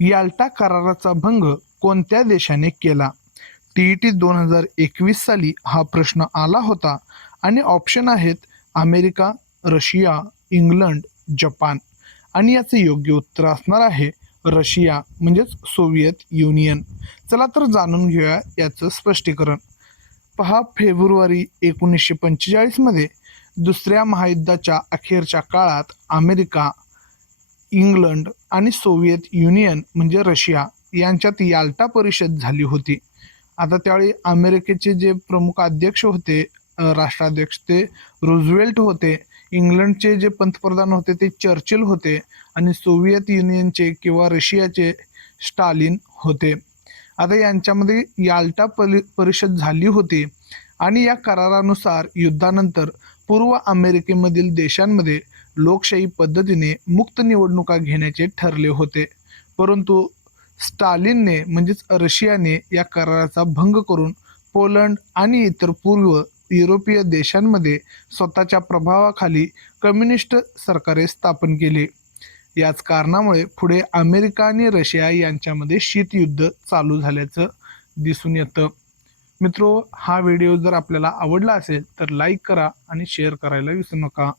Yalta कराराचा भंग कोणत्या देशाने केला? टीईटी 2021 साली हा प्रश्न आला होता आणि ऑप्शन आहेत अमेरिका, रशिया, इंग्लंड, जपान. आणि याचे योग्य उत्तर असणार आहे रशिया म्हणजेच सोव्हिएत युनियन. चला तर जाणून घेऊया याचं स्पष्टीकरण. पहा, फेब्रुवारी 1945 मध्ये दुसऱ्या महायुद्धाच्या अखेरच्या काळात अमेरिका, इंग्लंड आणि सोव्हिएत युनियन म्हणजे रशिया यांच्यात याल्टा परिषद झाली होती. आता त्यावेळी अमेरिकेचे जे प्रमुख अध्यक्ष होते, राष्ट्राध्यक्ष ते रुझवेल्ट होते. इंग्लंडचे जे पंतप्रधान होते ते चर्चिल होते आणि सोव्हिएत युनियनचे किंवा रशियाचे स्टालिन होते. आता यांच्यामध्ये याल्टा परिषद झाली होती आणि या करारानुसार युद्धानंतर पूर्व अमेरिकेमधील देशांमध्ये लोकशाही पद्धतीने मुक्त निवडणुका घेण्याचे ठरले होते. परंतु स्टालिनने म्हणजेच रशियाने या कराराचा भंग करून पोलंड आणि इतर पूर्व युरोपीय देशांमध्ये स्वतःच्या प्रभावाखाली कम्युनिस्ट सरकारे स्थापन केली. याच कारणामुळे पुढे अमेरिका आणि रशिया यांच्यामध्ये शीतयुद्ध चालू झाल्याचं दिसून येतं. मित्रो, हा व्हिडिओ जर आपल्याला आवडला असेल तर लाईक करा आणि शेअर करायला विसरू नका.